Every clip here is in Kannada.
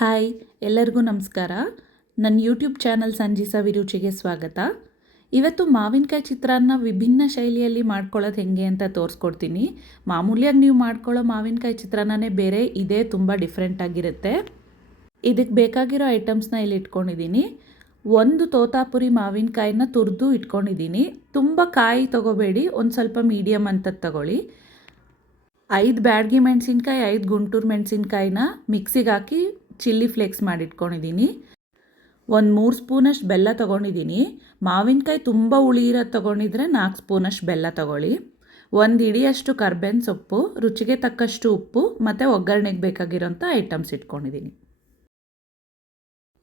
ಹಾಯ್, ಎಲ್ಲರಿಗೂ ನಮಸ್ಕಾರ. ನನ್ನ ಯೂಟ್ಯೂಬ್ ಚಾನಲ್ ಸಂಜೀಸ ವಿರುಚಿಗೆ ಸ್ವಾಗತ. ಇವತ್ತು ಮಾವಿನಕಾಯಿ ಚಿತ್ರಾನ್ನ ವಿಭಿನ್ನ ಶೈಲಿಯಲ್ಲಿ ಮಾಡ್ಕೊಳ್ಳೋದು ಹೆಂಗೆ ಅಂತ ತೋರಿಸ್ಕೊಡ್ತೀನಿ. ಮಾಮೂಲಿಯಾಗಿ ನೀವು ಮಾಡ್ಕೊಳ್ಳೋ ಮಾವಿನಕಾಯಿ ಚಿತ್ರಾನ್ನನೇ ಬೇರೆ, ಇದೇ ತುಂಬ ಡಿಫ್ರೆಂಟ್ ಆಗಿರುತ್ತೆ. ಇದಕ್ಕೆ ಬೇಕಾಗಿರೋ ಐಟಮ್ಸ್ನ ಇಲ್ಲಿ ಇಟ್ಕೊಂಡಿದ್ದೀನಿ. ಒಂದು ತೋತಾಪುರಿ ಮಾವಿನಕಾಯಿನ ತುರಿದು ಇಟ್ಕೊಂಡಿದ್ದೀನಿ. ತುಂಬ ಕಾಯಿ ತೊಗೋಬೇಡಿ, ಒಂದು ಸ್ವಲ್ಪ ಮೀಡಿಯಮ್ ಅಂತದ್ದು ತಗೊಳ್ಳಿ. 5 ಬ್ಯಾಡಗಿ ಮೆಣಸಿನ್ಕಾಯಿ, 5 ಗುಂಟೂರು ಮೆಣಸಿನ್ಕಾಯಿನ ಮಿಕ್ಸಿಗೆ ಹಾಕಿ ಚಿಲ್ಲಿ ಫ್ಲೇಕ್ಸ್ ಮಾಡಿಟ್ಕೊಂಡಿದ್ದೀನಿ. ಒಂದು 3 ಸ್ಪೂನಷ್ಟು ಬೆಲ್ಲ ತೊಗೊಂಡಿದ್ದೀನಿ. ಮಾವಿನಕಾಯಿ ತುಂಬ ಹುಳಿ ಇರೋದು ತೊಗೊಂಡಿದ್ರೆ 4 ಸ್ಪೂನಷ್ಟು ಬೆಲ್ಲ ತೊಗೊಳ್ಳಿ. 1 ಹಿಡಿಯಷ್ಟು ಕರ್ಬೇವಿನ ಸೊಪ್ಪು, ರುಚಿಗೆ ತಕ್ಕಷ್ಟು ಉಪ್ಪು ಮತ್ತು ಒಗ್ಗರಣೆಗೆ ಬೇಕಾಗಿರೋಂಥ ಐಟಮ್ಸ್ ಇಟ್ಕೊಂಡಿದ್ದೀನಿ.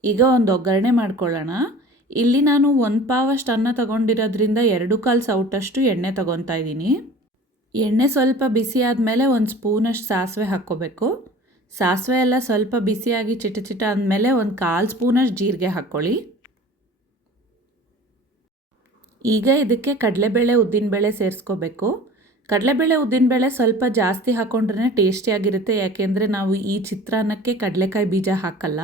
ಈಗ ಒಂದು ಒಗ್ಗರಣೆ ಮಾಡ್ಕೊಳ್ಳೋಣ. ಇಲ್ಲಿ ನಾನು 1 ಪಾವಷ್ಟು ಅನ್ನ ತೊಗೊಂಡಿರೋದ್ರಿಂದ 2/4 ಸೌಟಷ್ಟು ಎಣ್ಣೆ ತೊಗೊತಾ ಇದ್ದೀನಿ. ಎಣ್ಣೆ ಸ್ವಲ್ಪ ಬಿಸಿ ಆದಮೇಲೆ 1 ಸ್ಪೂನಷ್ಟು ಸಾಸಿವೆ ಹಾಕ್ಕೋಬೇಕು. ಸಾಸಿವೆ ಎಲ್ಲ ಸ್ವಲ್ಪ ಬಿಸಿಯಾಗಿ ಚಿಟ ಅಂದಮೇಲೆ 1/4 ಸ್ಪೂನಷ್ಟು ಜೀರಿಗೆ ಹಾಕ್ಕೊಳ್ಳಿ. ಈಗ ಇದಕ್ಕೆ ಕಡಲೆಬೇಳೆ ಉದ್ದಿನಬೇಳೆ ಸೇರಿಸ್ಕೋಬೇಕು. ಕಡಲೆಬೇಳೆ ಉದ್ದಿನಬೇಳೆ ಸ್ವಲ್ಪ ಜಾಸ್ತಿ ಹಾಕ್ಕೊಂಡ್ರೆ ಟೇಸ್ಟಿಯಾಗಿರುತ್ತೆ, ಯಾಕೆಂದರೆ ನಾವು ಈ ಚಿತ್ರಾನ್ನಕ್ಕೆ ಕಡಲೆಕಾಯಿ ಬೀಜ ಹಾಕಲ್ಲ.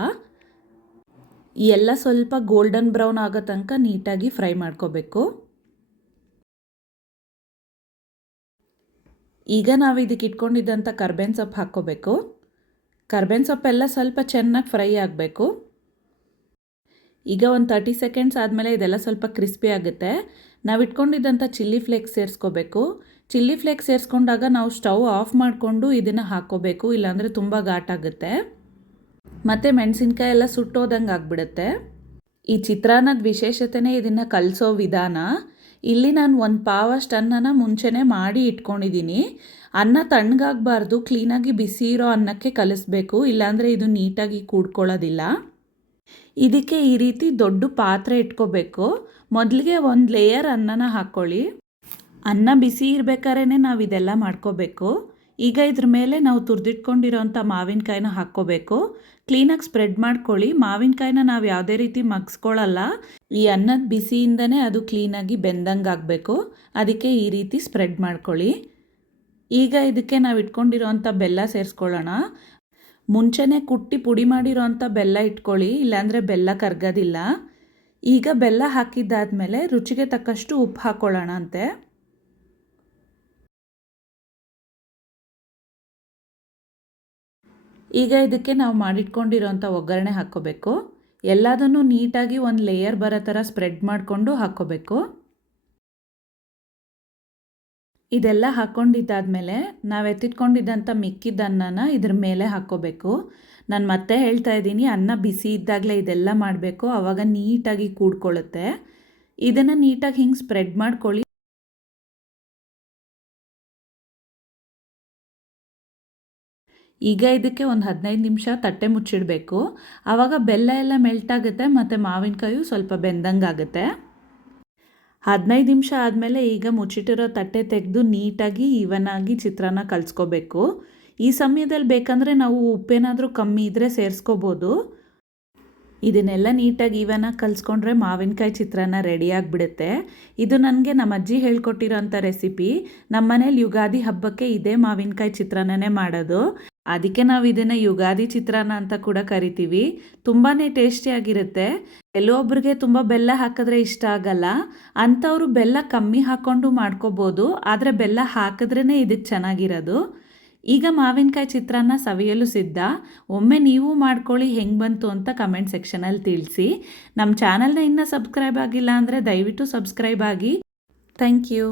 ಎಲ್ಲ ಸ್ವಲ್ಪ ಗೋಲ್ಡನ್ ಬ್ರೌನ್ ಆಗೋ ತನಕ ನೀಟಾಗಿ ಫ್ರೈ ಮಾಡ್ಕೋಬೇಕು. ಈಗ ನಾವು ಇದಕ್ಕೆ ಇಟ್ಕೊಂಡಿದ್ದಂಥ ಕರ್ಬೇವಿನ ಸೊಪ್ಪು ಹಾಕ್ಕೋಬೇಕು. ಕರ್ಬೇವಿನ ಸೊಪ್ಪೆಲ್ಲ ಸ್ವಲ್ಪ ಚೆನ್ನಾಗಿ ಫ್ರೈ ಆಗಬೇಕು. ಈಗ ಒಂದು 30 ಸೆಕೆಂಡ್ಸ್ ಆದಮೇಲೆ ಇದೆಲ್ಲ ಸ್ವಲ್ಪ ಕ್ರಿಸ್ಪಿ ಆಗುತ್ತೆ. ನಾವು ಇಟ್ಕೊಂಡಿದ್ದಂಥ ಚಿಲ್ಲಿ ಫ್ಲೇಕ್ಸ್ ಸೇರಿಸ್ಕೋಬೇಕು. ಚಿಲ್ಲಿ ಫ್ಲೇಕ್ಸ್ ಸೇರಿಸ್ಕೊಂಡಾಗ ನಾವು ಸ್ಟವ್ ಆಫ್ ಮಾಡಿಕೊಂಡು ಇದನ್ನು ಹಾಕ್ಕೋಬೇಕು, ಇಲ್ಲಾಂದರೆ ತುಂಬ ಘಾಟಾಗುತ್ತೆ ಮತ್ತು ಮೆಣಸಿನ್ಕಾಯಿ ಎಲ್ಲ ಸುಟ್ಟೋದಂಗೆ ಆಗಿಬಿಡುತ್ತೆ. ಈ ಚಿತ್ರಾನ್ನದ ವಿಶೇಷತೆಯೇ ಇದನ್ನು ಕಲಿಸೋ ವಿಧಾನ. ಇಲ್ಲಿ ನಾನು 1 ಪಾವಷ್ಟು ಅನ್ನನ ಮುಂಚೆನೇ ಮಾಡಿ ಇಟ್ಕೊಂಡಿದ್ದೀನಿ. ಅನ್ನ ತಣ್ಣಗಾಗಬಾರ್ದು, ಕ್ಲೀನಾಗಿ ಬಿಸಿ ಇರೋ ಅನ್ನಕ್ಕೆ ಕಲಿಸ್ಬೇಕು, ಇಲ್ಲಾಂದರೆ ಇದು ನೀಟಾಗಿ ಕೂಡ್ಕೊಳ್ಳೋದಿಲ್ಲ. ಇದಕ್ಕೆ ಈ ರೀತಿ ದೊಡ್ಡ ಪಾತ್ರೆ ಇಟ್ಕೋಬೇಕು. ಮೊದಲಿಗೆ 1 ಲೇಯರ್ ಅನ್ನನ ಹಾಕ್ಕೊಳ್ಳಿ. ಅನ್ನ ಬಿಸಿ ಇರಬೇಕಾದ್ರೆ ನಾವು ಇದೆಲ್ಲ ಮಾಡ್ಕೋಬೇಕು. ಈಗ ಇದ್ರ ಮೇಲೆ ನಾವು ತುರಿದಿಟ್ಕೊಂಡಿರೋಂಥ ಮಾವಿನಕಾಯಿನ ಹಾಕ್ಕೋಬೇಕು. ಕ್ಲೀನಾಗಿ ಸ್ಪ್ರೆಡ್ ಮಾಡ್ಕೊಳ್ಳಿ. ಮಾವಿನಕಾಯಿನ ನಾವು ಯಾವುದೇ ರೀತಿ ಮಗ್ಸ್ಕೊಳ್ಳಲ್ಲ, ಈ ಅನ್ನದ ಬಿಸಿಯಿಂದನೇ ಅದು ಕ್ಲೀನಾಗಿ ಬೆಂದಂಗೆ ಆಗಬೇಕು. ಅದಕ್ಕೆ ಈ ರೀತಿ ಸ್ಪ್ರೆಡ್ ಮಾಡ್ಕೊಳ್ಳಿ. ಈಗ ಇದಕ್ಕೆ ನಾವು ಇಟ್ಕೊಂಡಿರೋಂಥ ಬೆಲ್ಲ ಸೇರಿಸ್ಕೊಳ್ಳೋಣ. ಮುಂಚೆನೇ ಕುಟ್ಟಿ ಪುಡಿ ಮಾಡಿರೋಂಥ ಬೆಲ್ಲ ಇಟ್ಕೊಳ್ಳಿ, ಇಲ್ಲಾಂದರೆ ಬೆಲ್ಲ ಕರಗೋದಿಲ್ಲ. ಈಗ ಬೆಲ್ಲ ಹಾಕಿದ್ದಾದಮೇಲೆ ರುಚಿಗೆ ತಕ್ಕಷ್ಟು ಉಪ್ಪು ಹಾಕ್ಕೊಳ್ಳೋಣ ಅಂತೆ. ಈಗ ಇದಕ್ಕೆ ನಾವು ಮಾಡಿಟ್ಕೊಂಡಿರೋಂಥ ಒಗ್ಗರಣೆ ಹಾಕ್ಕೋಬೇಕು. ಎಲ್ಲದನ್ನು ನೀಟಾಗಿ 1 ಲೇಯರ್ ಬರೋ ಥರ ಸ್ಪ್ರೆಡ್ ಮಾಡಿಕೊಂಡು ಹಾಕ್ಕೋಬೇಕು. ಇದೆಲ್ಲ ಹಾಕ್ಕೊಂಡಿದ್ದಾದಮೇಲೆ ನಾವು ಎತ್ತಿಟ್ಕೊಂಡಿದ್ದಂಥ ಮಿಕ್ಕಿದ್ದನ್ನನ ಇದ್ರ ಮೇಲೆ ಹಾಕ್ಕೋಬೇಕು. ನಾನು ಮತ್ತೆ ಹೇಳ್ತಾ ಇದ್ದೀನಿ, ಅನ್ನ ಬಿಸಿ ಇದ್ದಾಗಲೇ ಇದೆಲ್ಲ ಮಾಡಬೇಕು, ಆವಾಗ ನೀಟಾಗಿ ಕೂಡ್ಕೊಳ್ಳುತ್ತೆ. ಇದನ್ನು ನೀಟಾಗಿ ಹಿಂಗೆ ಸ್ಪ್ರೆಡ್ ಮಾಡ್ಕೊಳ್ಳಿ. ಈಗ ಇದಕ್ಕೆ ಒಂದು 15 ನಿಮಿಷ ತಟ್ಟೆ ಮುಚ್ಚಿಡಬೇಕು. ಆವಾಗ ಬೆಲ್ಲ ಎಲ್ಲ ಮೆಲ್ಟ್ ಆಗುತ್ತೆ ಮತ್ತು ಮಾವಿನಕಾಯು ಸ್ವಲ್ಪ ಬೆಂದಂಗೆ ಆಗುತ್ತೆ. 15 ನಿಮಿಷ ಆದಮೇಲೆ ಈಗ ಮುಚ್ಚಿಟ್ಟಿರೋ ತಟ್ಟೆ ತೆಗೆದು ನೀಟಾಗಿ ಈವನಾಗಿ ಚಿತ್ರಾನ್ನ ಕಲಿಸ್ಕೋಬೇಕು. ಈ ಸಮಯದಲ್ಲಿ ಬೇಕಂದರೆ ನಾವು ಉಪ್ಪೇನಾದರೂ ಕಮ್ಮಿ ಇದ್ದರೆ ಸೇರಿಸ್ಕೋಬೋದು. ಇದನ್ನೆಲ್ಲ ನೀಟಾಗಿ ಈವನಾಗಿ ಕಲಿಸ್ಕೊಂಡ್ರೆ ಮಾವಿನಕಾಯಿ ಚಿತ್ರಾನ್ನ ರೆಡಿಯಾಗಿಬಿಡುತ್ತೆ. ಇದು ನನಗೆ ನಮ್ಮ ಅಜ್ಜಿ ಹೇಳ್ಕೊಟ್ಟಿರೋಂಥ ರೆಸಿಪಿ. ನಮ್ಮ ಮನೇಲಿ ಯುಗಾದಿ ಹಬ್ಬಕ್ಕೆ ಇದೇ ಮಾವಿನಕಾಯಿ ಚಿತ್ರಾನ್ನನೇ ಮಾಡೋದು. ಅದಕ್ಕೆ ನಾವು ಇದನ್ನು ಯುಗಾದಿ ಚಿತ್ರಾನ್ನ ಅಂತ ಕೂಡ ಕರಿತೀವಿ. ತುಂಬಾ ಟೇಸ್ಟಿಯಾಗಿರುತ್ತೆ. ಕೆಲವೊಬ್ಬರಿಗೆ ತುಂಬ ಬೆಲ್ಲ ಹಾಕಿದ್ರೆ ಇಷ್ಟ ಆಗಲ್ಲ, ಅಂಥವರು ಬೆಲ್ಲ ಕಮ್ಮಿ ಹಾಕ್ಕೊಂಡು ಮಾಡ್ಕೋಬೋದು, ಆದರೆ ಬೆಲ್ಲ ಹಾಕಿದ್ರೇ ಇದಕ್ಕೆ ಚೆನ್ನಾಗಿರೋದು. ಈಗ ಮಾವಿನಕಾಯಿ ಚಿತ್ರಾನ್ನ ಸವಿಯಲು ಸಿದ್ಧ. ಒಮ್ಮೆ ನೀವು ಮಾಡ್ಕೊಳ್ಳಿ, ಹೆಂಗೆ ಬಂತು ಅಂತ ಕಮೆಂಟ್ ಸೆಕ್ಷನಲ್ಲಿ ತಿಳಿಸಿ. ನಮ್ಮ ಚಾನಲ್ನ ಇನ್ನೂ ಸಬ್ಸ್ಕ್ರೈಬ್ ಆಗಿಲ್ಲ ಅಂದರೆ ದಯವಿಟ್ಟು ಸಬ್ಸ್ಕ್ರೈಬ್ ಆಗಿ. Thank you.